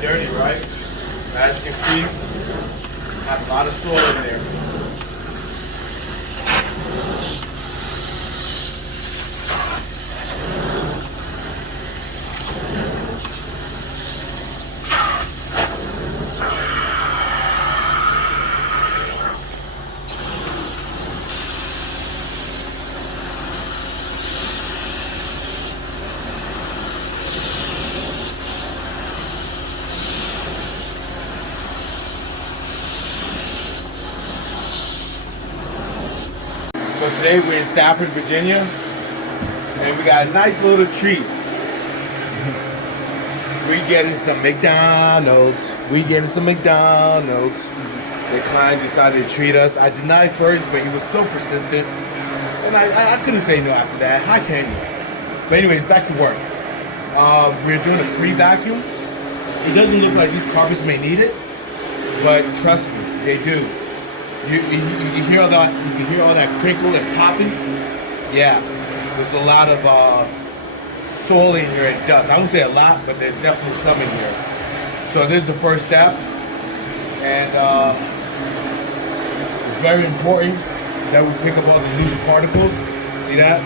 that dirty, right? As you can see, I have a lot of soil in there. So today we're in Stafford, Virginia, and we got a nice little treat. We getting some McDonald's. The client decided to treat us. I denied first, but he was so persistent, and I couldn't say no after that. How can you? But anyways, back to work. We're doing a pre-vacuum. It doesn't look like these carpets may need it, but trust me, they do. You hear all that? You can hear all that crinkle and popping. Yeah, there's a lot of soil in here and dust. I won't say a lot, but there's definitely some in here. So this is the first step, and it's very important that we pick up all the loose particles. See that?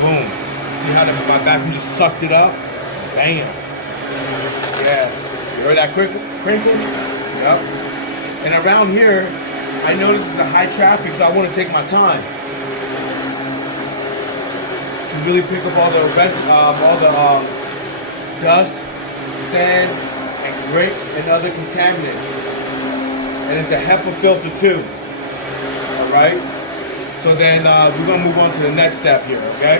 Boom. See how my vacuum just sucked it up? Bam. Yeah. You heard that crinkle? Yep. And around here, I noticed it's a high traffic, so I want to take my time to really pick up all the dust, sand, and grit, and other contaminants. And it's a HEPA filter too. All right. So then we're gonna move on to the next step here. Okay.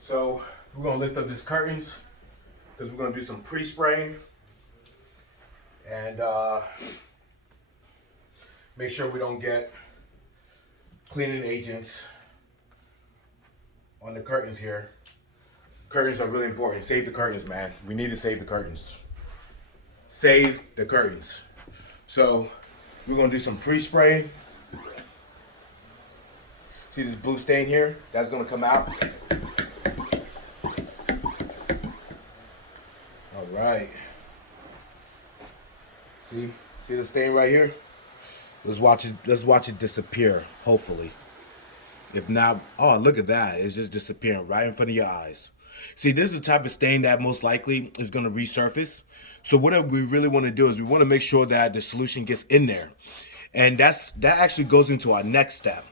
So we're gonna lift up these curtains because we're gonna do some pre-spraying. And make sure we don't get cleaning agents on the curtains here. Curtains are really important. Save the curtains, man. We need to save the curtains. Save the curtains. So we're gonna do some pre-spraying. See this blue stain here? That's gonna come out. All right. See the stain right here? Let's watch it disappear, hopefully. If not, oh, look at that. It's just disappearing right in front of your eyes. See, this is the type of stain that most likely is going to resurface. So what we really want to do is we want to make sure that the solution gets in there. And that actually goes into our next step.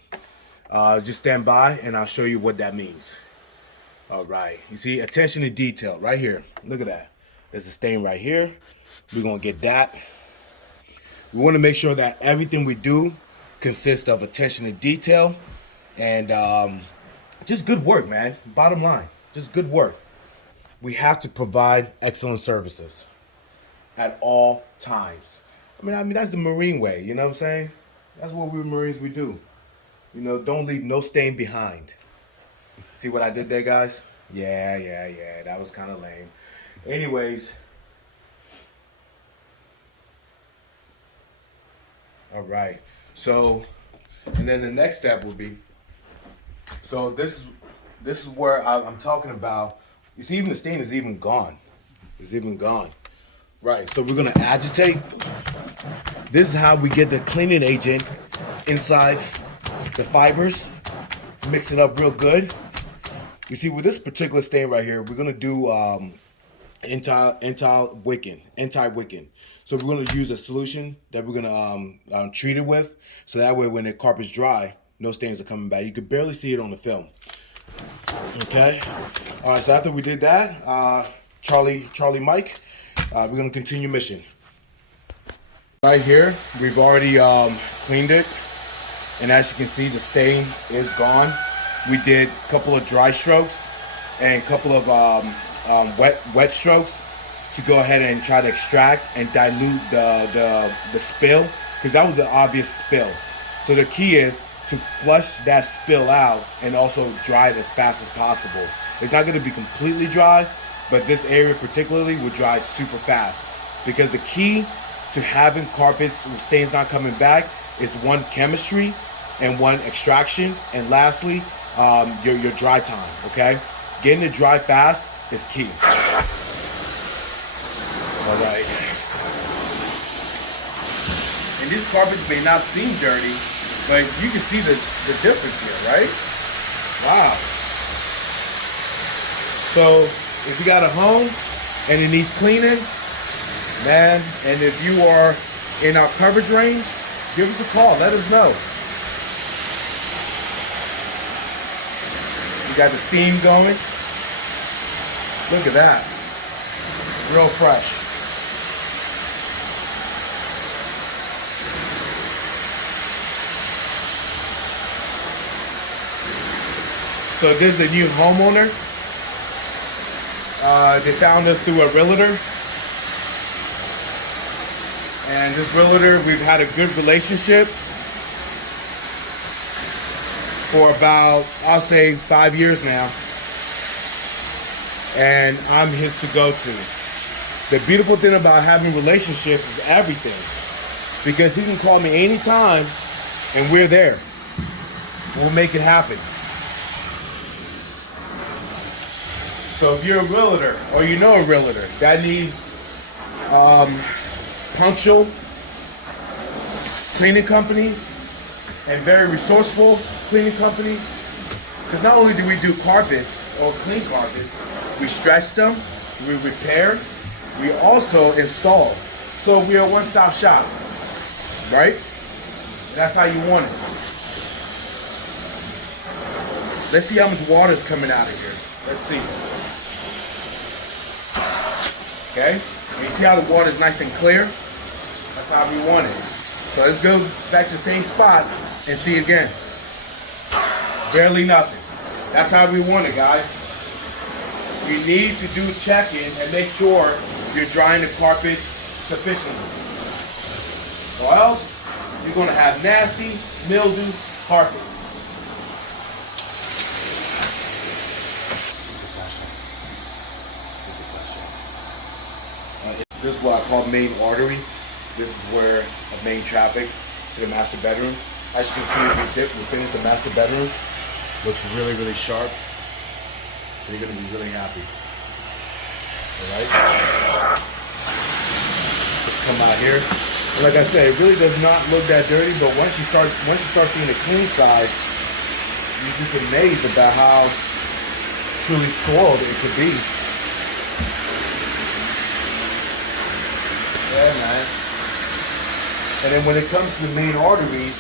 Just stand by and I'll show you what that means. All right. You see, attention to detail right here. Look at that. There's a stain right here. We're going to get that. We want to make sure that everything we do consists of attention to detail and just good work, man. Bottom line, just good work. We have to provide excellent services at all times. I mean that's the Marine way, you know what I'm saying? That's what we Marines we do. You know, don't leave no stain behind. See what I did there, guys? Yeah. That was kind of lame. Anyways. All right, so, and then the next step will be, so this is where I'm talking about, you see even the stain is even gone. It's even gone. Right, so we're gonna agitate. This is how we get the cleaning agent inside the fibers, mix it up real good. You see with this particular stain right here, we're gonna do anti-wicking. So we're going to use a solution that we're going to treat it with, so that way when the carpet's dry, no stains are coming back. You could barely see it on the film. Okay. All right. So after we did that, Charlie Mike, we're going to continue mission. Right here, we've already cleaned it, and as you can see, the stain is gone. We did a couple of dry strokes and a couple of wet strokes to go ahead and try to extract and dilute the spill, because that was the obvious spill. So the key is to flush that spill out and also dry it as fast as possible. It's not going to be completely dry, but this area particularly will dry super fast, because the key to having carpets with stains not coming back is one, chemistry, and one, extraction, and lastly, your dry time. Okay, getting it dry fast is key. All right. And these carpets may not seem dirty, but you can see the difference here, right? Wow. So if you got a home and it needs cleaning, man, and if you are in our coverage range, give us a call. Let us know. You got the steam going. Look at that. Real fresh. So this is a new homeowner. They found us through a realtor. And this realtor, we've had a good relationship for about, I'll say 5 years now. And I'm his to-go-to. The beautiful thing about having relationships is everything. Because he can call me anytime and we're there. We'll make it happen. So if you're a realtor or you know a realtor that needs punctual cleaning company and very resourceful cleaning company, because not only do we do carpets or clean carpets, we stretch them, we repair, we also install. So we are a one-stop shop, right? That's how you want it. Let's see how much water is coming out of here. Let's see. Okay, and you see how the water is nice and clear? That's how we want it. So let's go back to the same spot and see again. Barely nothing. That's how we want it, guys. You need to do check-in and make sure you're drying the carpet sufficiently. Or else, you're going to have nasty, mildew carpet. This is what I call main artery. This is where the main traffic to the master bedroom. As you can see, we finished the master bedroom. Looks really, really sharp. So you're gonna be really happy. All right. Just come out here. And like I said, it really does not look that dirty, but once you start seeing the clean side, you're just amazed about how truly soiled it could be. Yeah, man. And then when it comes to the main arteries,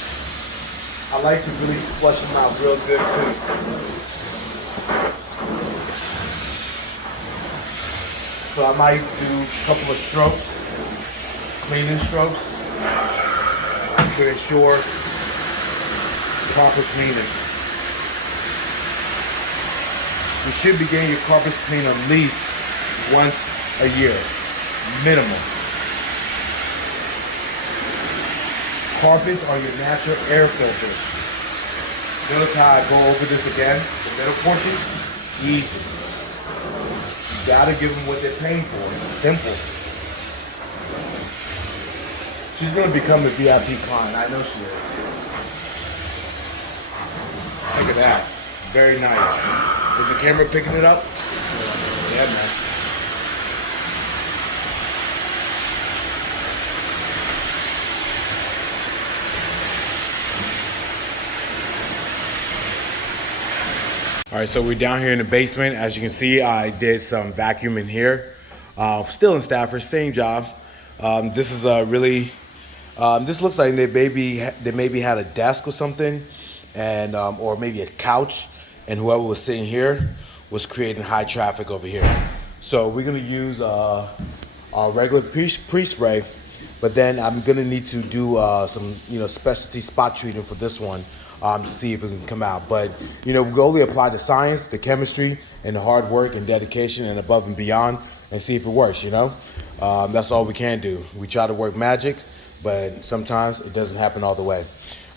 I like to really flush them out real good too. So I might do a couple of strokes, cleaning strokes, to ensure proper cleaning. You should be getting your carpets cleaned at least once a year, minimum. Carpets are your natural air filters. Notice how I go over this again, the middle portion, easy. You gotta give them what they're paying for. It's simple. She's gonna become a VIP client, I know she is. Look at that, very nice. Is the camera picking it up? Yeah, man. All right, so we're down here in the basement. As you can see, I did some vacuuming here. Still in Stafford, same job. This is this looks like they maybe had a desk or something, and or maybe a couch, and whoever was sitting here was creating high traffic over here. So we're gonna use our regular pre-spray, but then I'm gonna need to do some specialty spot treatment for this one. To see if it can come out. But, we only apply the science, the chemistry, and the hard work and dedication and above and beyond and see if it works, That's all we can do. We try to work magic, but sometimes it doesn't happen all the way.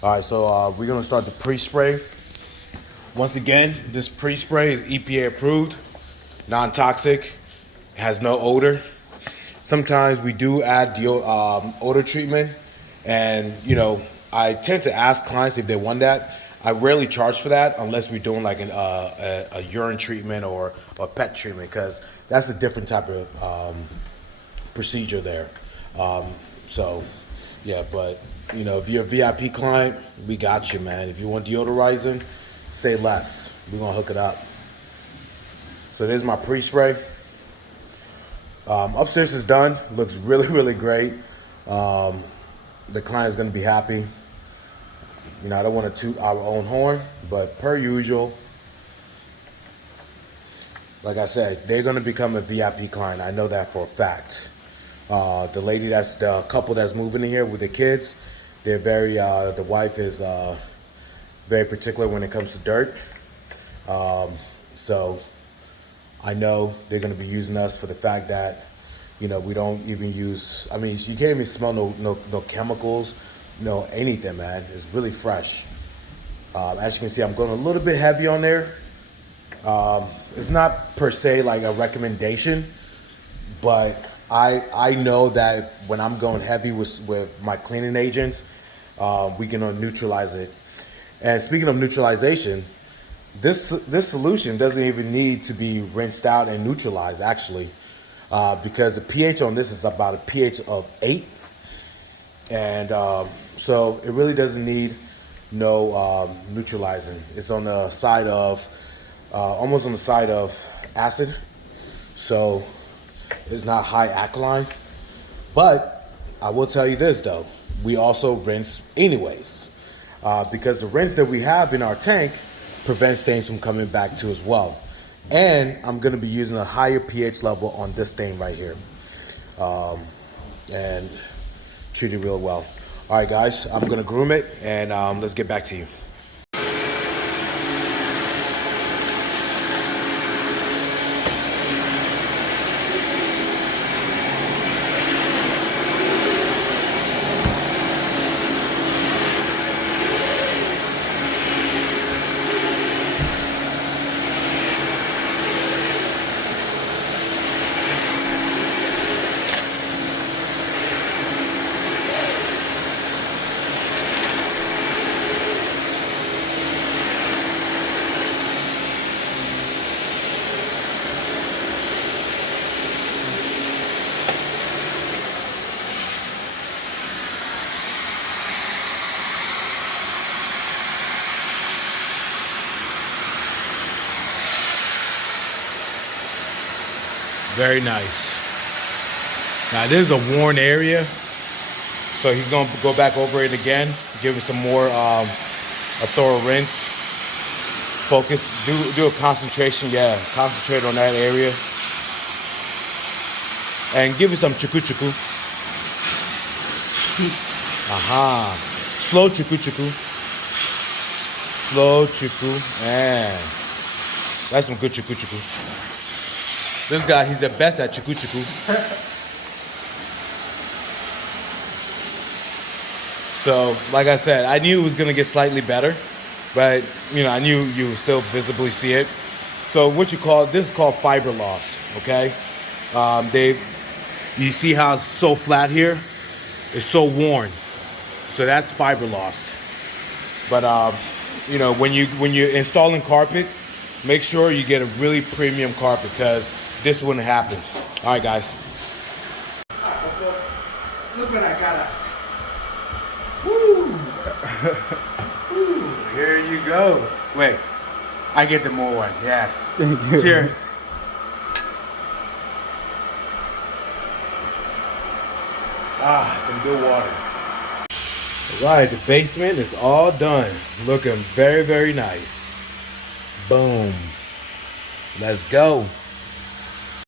All right, so we're gonna start the pre-spray. Once again, this pre-spray is EPA approved, non-toxic, has no odor. Sometimes we do add odor treatment, and, I tend to ask clients if they want that. I rarely charge for that unless we're doing like a urine treatment or a pet treatment, because that's a different type of procedure there. So, yeah, but you know, if you're a VIP client, we got you, man. If you want deodorizing, say less. We're gonna hook it up. So there's my pre-spray. Upstairs is done. Looks really, really great. The client is gonna be happy. You know, I don't want to toot our own horn, but per usual, like I said, they're gonna become a VIP client. I know that for a fact. The couple that's moving in here with the kids, they're very, the wife is very particular when it comes to dirt. So I know they're going to be using us for the fact that, you know, we don't even use, I mean, you can't even smell no chemicals, no anything, man. It's really fresh. As you can see, I'm going a little bit heavy on there. It's not per se like a recommendation, but I know that when I'm going heavy with my cleaning agents, we can neutralize it. And speaking of neutralization, this solution doesn't even need to be rinsed out and neutralized, actually, because the pH on this is about a pH of 8, and so it really doesn't need no neutralizing. It's on the side of almost on the side of acid, so it's not high alkaline. But I will tell you this though, we also rinse anyways, because the rinse that we have in our tank prevents stains from coming back too as well. And I'm going to be using a higher pH level on this stain right here, and treat it real well. All right, guys, I'm going to groom it, and let's get back to you. Very nice. Now this is a worn area, so he's gonna go back over it again, give it some more a thorough rinse. Focus, do a concentration, yeah, concentrate on that area, and give it some chuku chuku. Aha, slow chuku chuku, slow chuku, and that's some good chuku chuku. This guy, he's the best at chuku chuku. So, like I said, I knew it was gonna get slightly better, but you know, I knew you would still visibly see it. So, this is called fiber loss. Okay, you see how it's so flat here? It's so worn. So that's fiber loss. But you know, when you're installing carpet, make sure you get a really premium carpet, because this wouldn't happen. All right, guys. Look what I got us. Woo! Woo! Here you go. Wait, I get the more one. Yes. Thank you. Cheers. Some good water. All right, the basement is all done. Looking very, very nice. Boom. Let's go.